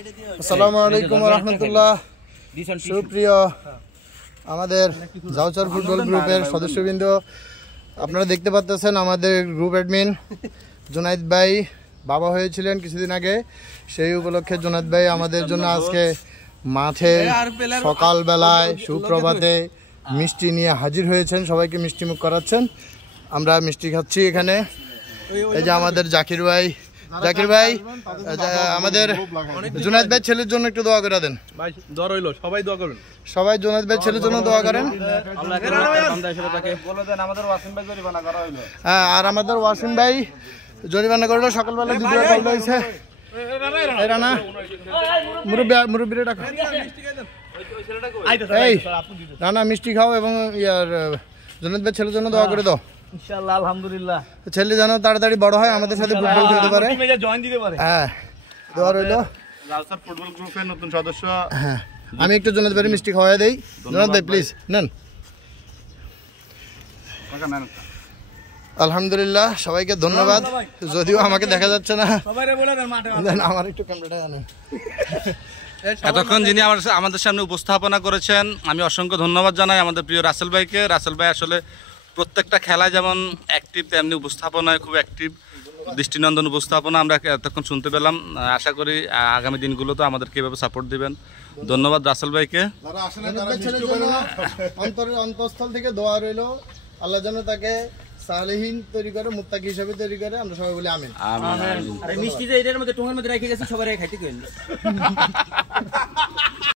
আসসালামু আলাইকুম ওয়া রাহমাতুল্লাহ। সুপ্রিয় আমাদের জাউচার ফুটবল গ্রুপের সদস্যবৃন্দ, আপনারা দেখতে পাচ্ছেন আমাদের গ্রুপ অ্যাডমিন জুনাইদ ভাই বাবা হয়েছিলেন কিছুদিন আগে। সেই উপলক্ষে জুনাইদ ভাই আমাদের জন্য আজকে মাঠে সকালবেলায় সুপ্রভাতে মিষ্টি নিয়ে হাজির হয়েছেন, সবাইকে মিষ্টি মুখ করাচ্ছেন। আমরা মিষ্টি খাচ্ছি এখানে। এই যে আমাদের জাকির ভাই আমাদের জুনাইদ ভাই ছেলের জন্য একটু দোয়া করে দেন ভাই। দোয়া রইল, সবাই দোয়া করুন। সবাই জুনাইদ ভাই ছেলের জন্য দোয়া করেন। হ্যাঁ, আর আমাদের ওয়াসিম ভাই জরিমানা করলো, সকালবেলা দুপুরে কল হয়েছে। রানা মুরব্বীরে ডাকো। এই রানা মিষ্টি খাও এবং ইয়ার জুনাইদ ভাই ছেলের জন্য দোয়া করে দাও। ইনশাআল্লাহ, আলহামদুলিল্লাহ। ছেলে যেন তাড়াতাড়ি বড় হয়, আমাদের সাথে ফুটবল খেলতে পারে। হ্যাঁ, দোয়া রইল। জাউচার ফুটবল গ্রুপের নতুন সদস্য। হ্যাঁ, আমি একটু জুনাইদ ভাই মিষ্টি খাওয়াই দেই। জুনাইদ ভাই প্লিজ নেন। আলহামদুলিল্লাহ, সবাইকে ধন্যবাদ। যদিও আমাকে দেখা যাচ্ছে না, আমার একটু ক্যামেরাটা আনেন। এতক্ষণ যিনি আমাদের সামনে উপস্থাপনা করেছেন, আমি অসংখ্য ধন্যবাদ জানাই আমাদের প্রিয় রাসেল ভাইকে। রাসেল ভাই আসলে প্রত্যেকটা খেলায় যেমন অ্যাক্টিভ, তেমনি উপস্থাপনায় খুব অ্যাক্টিভ, দৃষ্টিনন্দন উপস্থাপনা আমরা এতক্ষণ শুনতে পেলাম। আশা করি আগামী দিনগুলোতে আমাদেরকে এভাবে সাপোর্ট দিবেন। ধন্যবাদ রাসেল ভাইকে। অন্তঃস্থল থেকে দোয়া রইল, আল্লাহ যেন তাকে সালেহীন তৈরি করে, মুত্তাকি হিসেবে তৈরি করে। আমরা সবাই বলি আমিন। আরে মিষ্টি যে এটার মধ্যে টোঙের মধ্যে রেখে গেছি, সবাই খাইতে কইন।